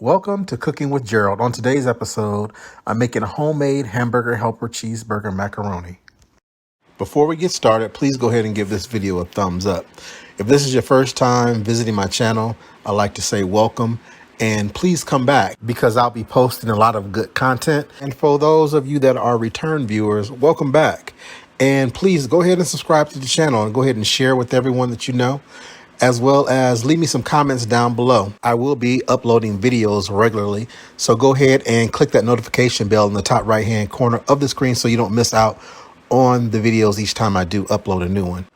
Welcome to Cooking with Gerald. On today's episode, I'm making a homemade hamburger helper cheeseburger macaroni. Before we get started, please go ahead and give this video a thumbs up. If this is your first time visiting my channel, I'd like to say welcome and please come back because I'll be posting a lot of good content. And for those of you that are return viewers, welcome back. And please go ahead and subscribe to the channel and go ahead and share with everyone that you know, as well as leave me some comments down below. I will be uploading videos regularly, so go ahead and click that notification bell in the top right hand corner of the screen so you don't miss out on the videos each time I do upload a new one.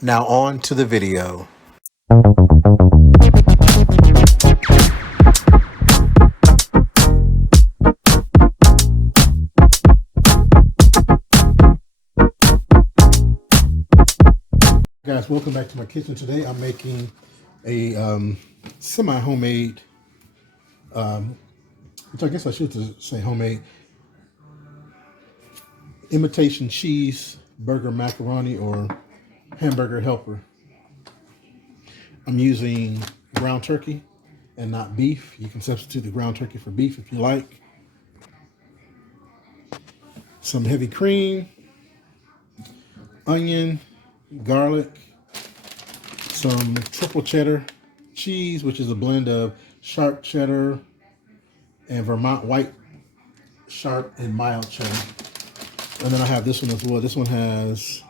Now on to the video. Guys, welcome back to my kitchen. Today I'm making a semi-homemade, which I guess I should say homemade, imitation cheeseburger macaroni or hamburger helper. I'm using ground turkey and not beef. You can substitute the ground turkey for beef if you like. Some heavy cream, onion, garlic, some triple cheddar cheese, which is a blend of sharp cheddar and Vermont white sharp and mild cheddar. And then I have this one as well. This one has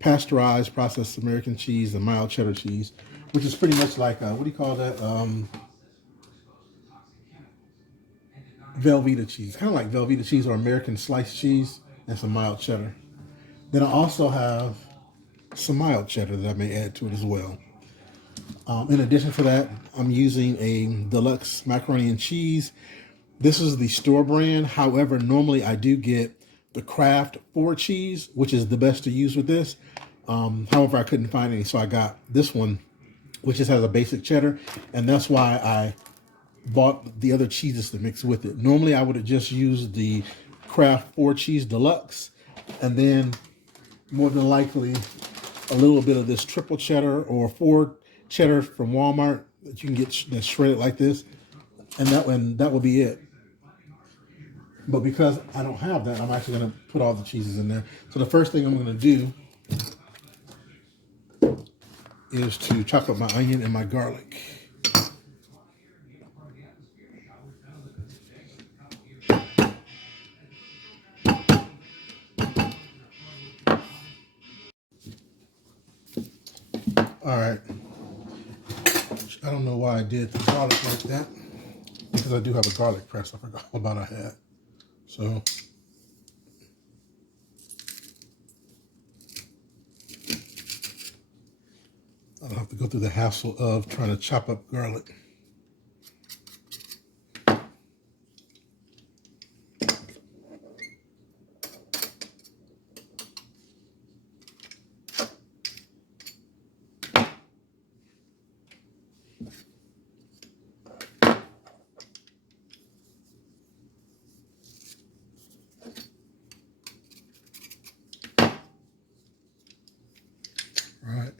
pasteurized processed American cheese and mild cheddar cheese, which is pretty much like, what do you call that? Velveeta cheese. Kind of like Velveeta cheese or American sliced cheese and some mild cheddar. Then I also have some mild cheddar that I may add to it as well. In addition to that, I'm using a deluxe macaroni and cheese. This is the store brand. However, normally I do get the Kraft 4 cheese, which is the best to use with this. However, I couldn't find any, so I got this one, which just has a basic cheddar, and that's why I bought the other cheeses to mix with it. Normally, I would have just used the Kraft 4 cheese deluxe, and then more than likely a little bit of this triple cheddar or 4 cheddar from Walmart that you can get that's shredded like this, and that will be it. But because I don't have that, I'm actually going to put all the cheeses in there. So the first thing I'm going to do is to chop up my onion and my garlic. All right. I don't know why I did the garlic like that, because I do have a garlic press. I forgot all about I had. So I don't have to go through the hassle of trying to chop up garlic. All right.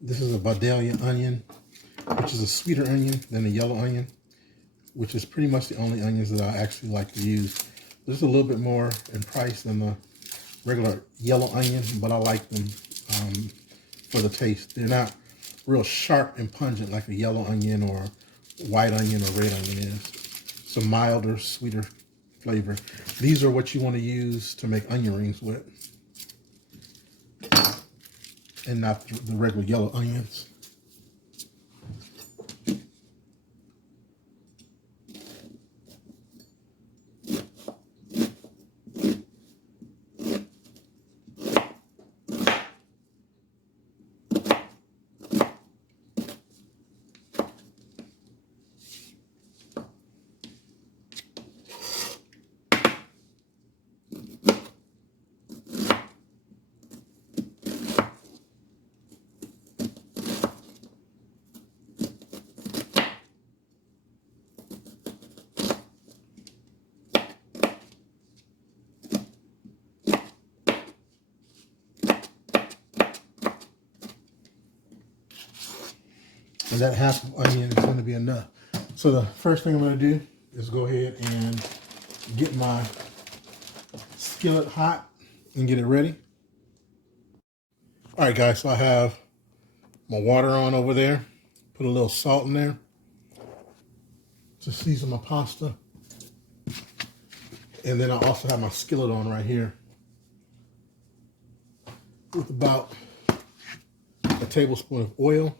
This is a Vidalia onion, which is a sweeter onion than a yellow onion, which is pretty much the only onions that I actually like to use. There's a little bit more in price than the regular yellow onion, but I like them for the taste. They're not real sharp and pungent like a yellow onion or white onion or red onion is. It's a milder, sweeter flavor. These are what you want to use to make onion rings with, and not the regular yellow onions. And that half onion is going to be enough. So the first thing I'm going to do is go ahead and get my skillet hot and get it ready. All right, guys, so I have my water on over there. Put a little salt in there to season my pasta. And then I also have my skillet on right here with about a tablespoon of oil.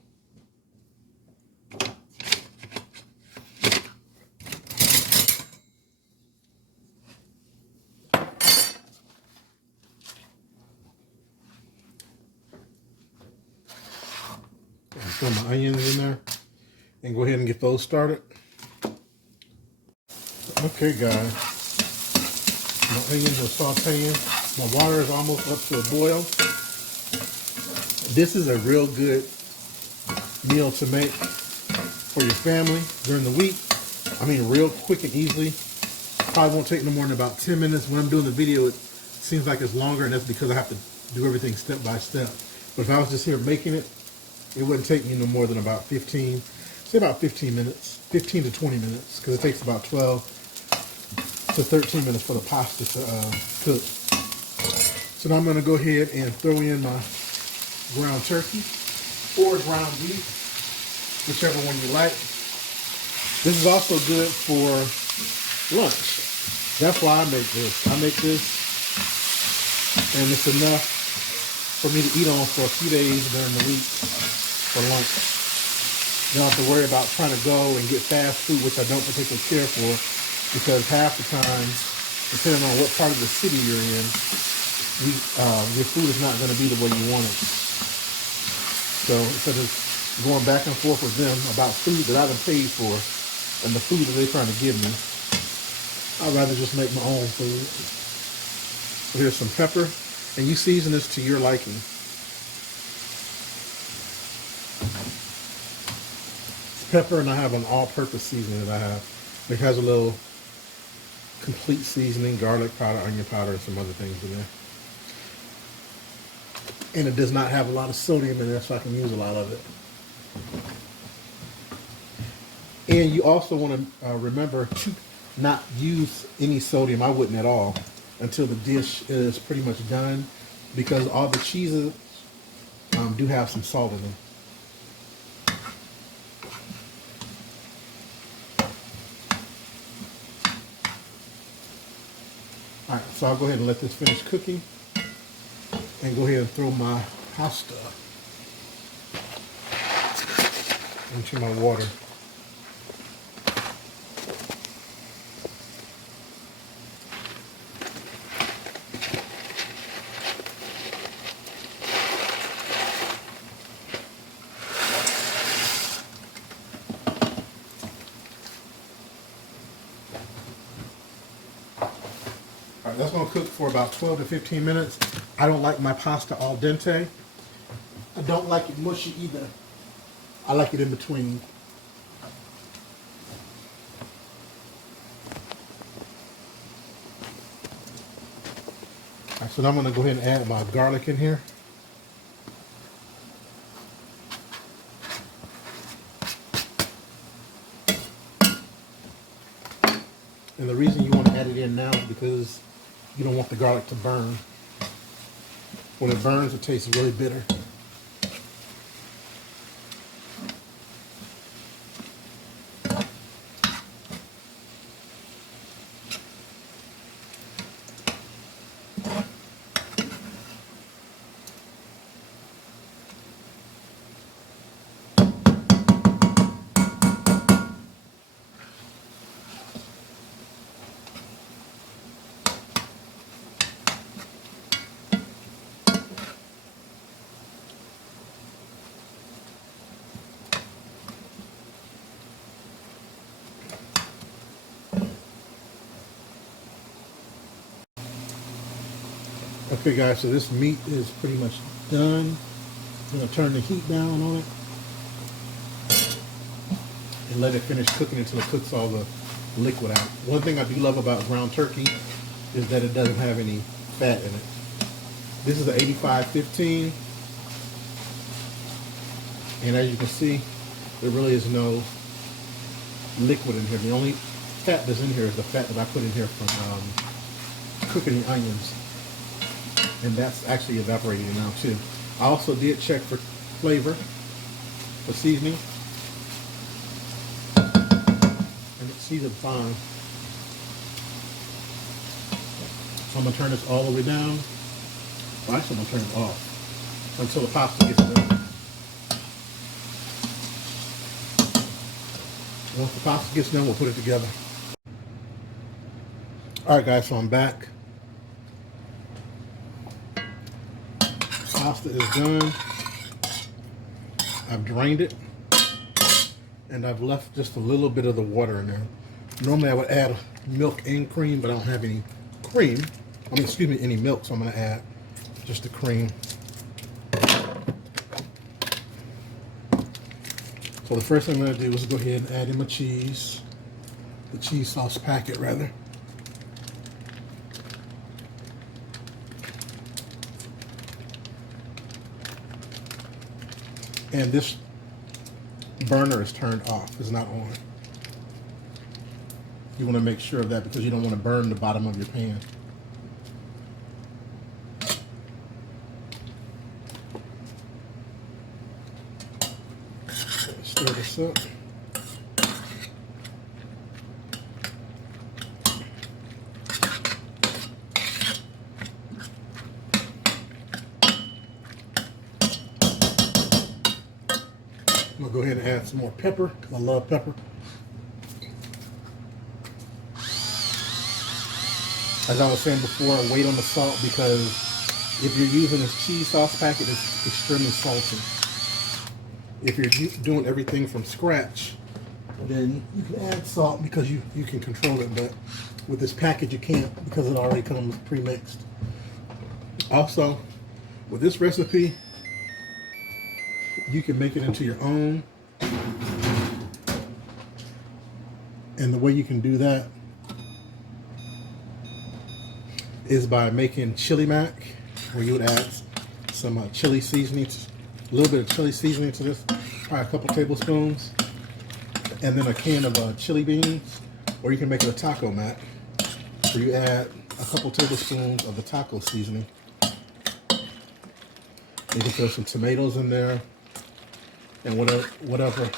Throw my onions in there and go ahead and get those started. Okay, guys, my onions are sauteing. My water is almost up to a boil. This is a real good meal to make for your family during the week. I mean, real quick and easily. Probably won't take no more than about 10 minutes. When I'm doing the video, it seems like it's longer, and that's because I have to do everything step by step. But if I was just here making it, it wouldn't take me no more than about 15 minutes, 15 to 20 minutes, because it takes about 12 to 13 minutes for the pasta to cook. So now I'm going to go ahead and throw in my ground turkey or ground beef, whichever one you like. This is also good for lunch. That's why I make this. I make this, and it's enough for me to eat on for a few days during the week for lunch. You don't have to worry about trying to go and get fast food, which I don't particularly care for, because half the time, depending on what part of the city you're in, your food is not going to be the way you want it. So instead of going back and forth with them about food that I done paid for and the food that they're trying to give me, I'd rather just make my own food. So here's some pepper, and you season this to your liking. Pepper, and I have an all-purpose seasoning that I have. It has a little complete seasoning, garlic powder, onion powder, and some other things in there. And it does not have a lot of sodium in there, so I can use a lot of it. And you also want to remember to not use any sodium. I wouldn't at all until the dish is pretty much done, because all the cheeses do have some salt in them. All right, so I'll go ahead and let this finish cooking and go ahead and throw my pasta into my water. That's going to cook for about 12 to 15 minutes. I don't like my pasta al dente. I don't like it mushy either. I like it in between. All right, so now I'm going to go ahead and add my garlic in here. And the reason you want to add it in now is because you don't want the garlic to burn. When it burns, it tastes really bitter. Okay guys, so this meat is pretty much done. I'm going to turn the heat down on it and let it finish cooking until it cooks all the liquid out. One thing I do love about ground turkey is that it doesn't have any fat in it. This is the 85-15, and as you can see, There really is no liquid in here. The only fat that's in here is the fat that I put in here from cooking the onions. And that's actually evaporating now too. I also did check for flavor, for seasoning. And it's seasoned fine. So I'm going to turn this all the way down. Well, actually, I'm going to turn it off until the pasta gets done. Once the pasta gets done, we'll put it together. Alright guys, so I'm back. Pasta is done. I've drained it. And I've left just a little bit of the water in there. Normally I would add milk and cream, but I don't have any cream. Any milk, so I'm going to add just the cream. So the first thing I'm going to do is go ahead and add in my cheese. The cheese sauce packet, rather. And this burner is turned off. It's not on. You want to make sure of that because you don't want to burn the bottom of your pan. Stir this up. I'm going to go ahead and add some more pepper because I love pepper. As I was saying before, wait on the salt because if you're using this cheese sauce packet, it's extremely salty. If you're doing everything from scratch, then you can add salt because you can control it, but with this package you can't because it already comes pre-mixed. Also, with this recipe, you can make it into your own. And the way you can do that is by making chili mac, where you would add some chili seasoning, a little bit of chili seasoning to this, probably a couple tablespoons, and then a can of chili beans, or you can make it a taco mac, where you add a couple tablespoons of the taco seasoning. You can throw some tomatoes in there, and whatever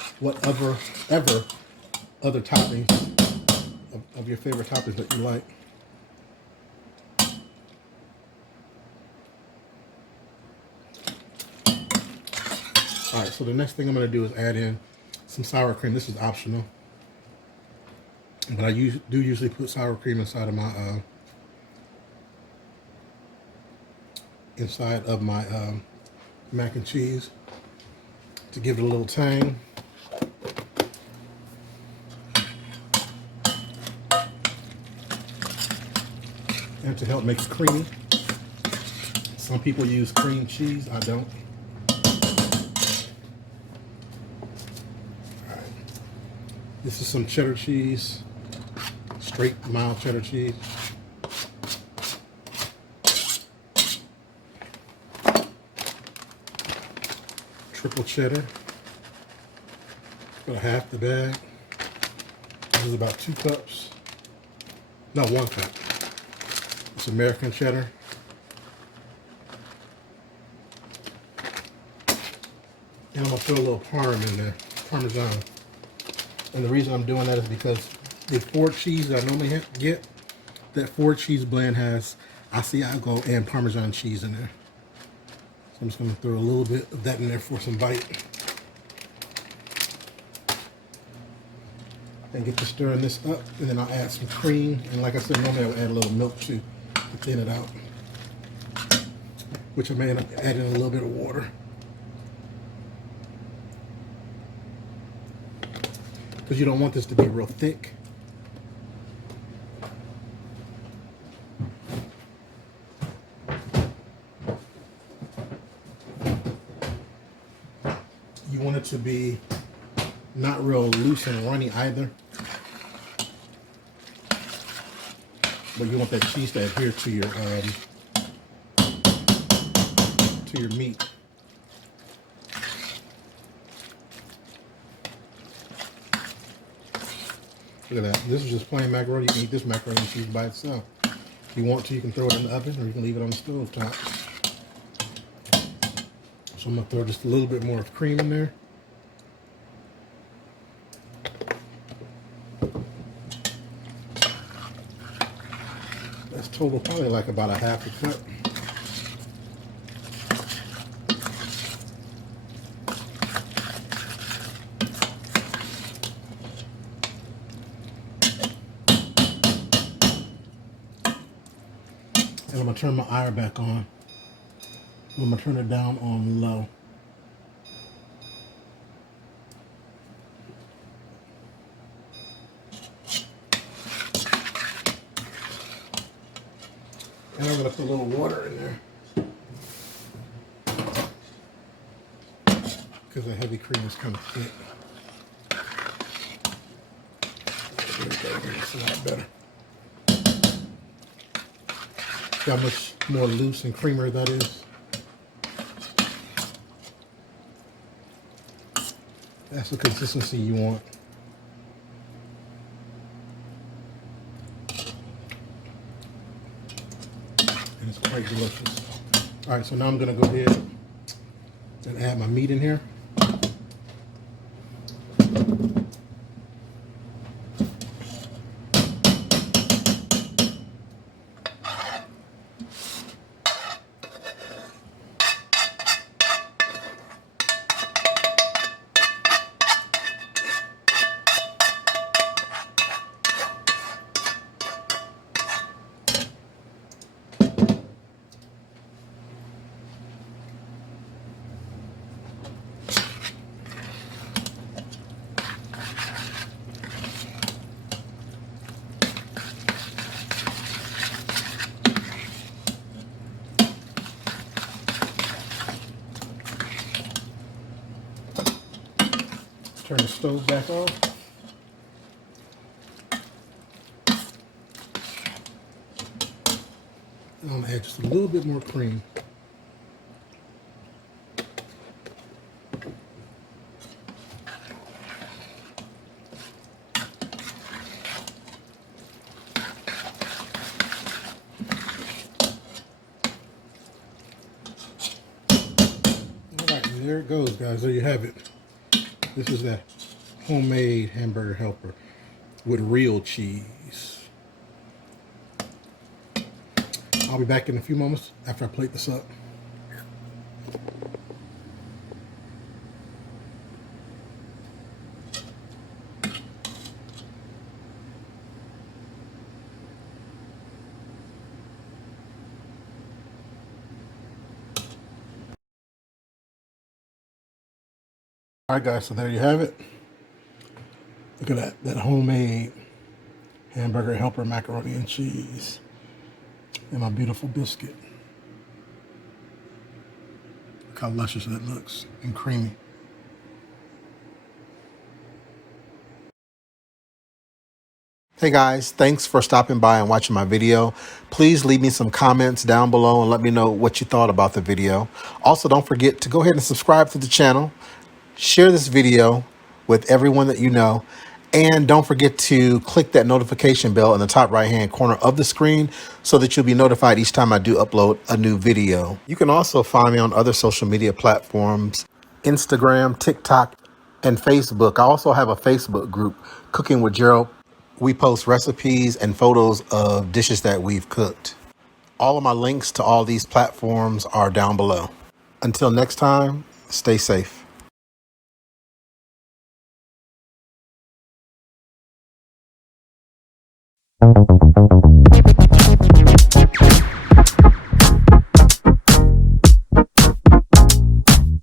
other toppings of your favorite toppings that you like. Alright, so the next thing I'm going to do is add in some sour cream. This is optional, but I do usually put sour cream inside of my mac and cheese to give it a little tang. And to help make it creamy. Some people use cream cheese, I don't. Alright. This is some cheddar cheese, straight mild cheddar cheese. Triple cheddar, about half the bag. This is about 2 cups, no, 1 cup. It's American cheddar. And I'm gonna throw a little parm in there, Parmesan. And the reason I'm doing that is because the 4 cheese that I normally get, that 4 cheese blend has Asiago and Parmesan cheese in there. So I'm just going to throw a little bit of that in there for some bite. And get to stirring this up, and then I'll add some cream. And like I said, normally I would add a little milk too to thin it out. Which I may end up adding a little bit of water. Because you don't want this to be real thick. You want it to be not real loose and runny either. But you want that cheese to adhere to your meat. Look at that. This is just plain macaroni. You can eat this macaroni and cheese by itself. If you want to, you can throw it in the oven, or you can leave it on the stove top. So I'm gonna throw just a little bit more of cream in there. That's total probably like about a half a cup. And I'm gonna turn my ire back on. I'm gonna turn it down on low. And I'm gonna put a little water in there because the heavy cream is kind of thick. There we go. It's a lot better. See how much more loose and creamier that is? That's the consistency you want. And it's quite delicious. All right, so now I'm gonna go ahead and add my meat in here. Turn the stove back off. And I'm gonna add just a little bit more cream. All right, and there it goes, guys. There you have it. This is that homemade hamburger helper with real cheese. I'll be back in a few moments after I plate this up. All right, guys, so there you have it. Look at that homemade hamburger helper macaroni and cheese. And my beautiful biscuit. Look how luscious that looks and creamy. Hey guys, thanks for stopping by and watching my video. Please leave me some comments down below and let me know what you thought about the video. Also, don't forget to go ahead and subscribe to the channel. Share this video with everyone that you know. And don't forget to click that notification bell in the top right-hand corner of the screen so that you'll be notified each time I do upload a new video. You can also find me on other social media platforms, Instagram, TikTok, and Facebook. I also have a Facebook group, Cooking with Gerald. We post recipes and photos of dishes that we've cooked. All of my links to all these platforms are down below. Until next time, stay safe.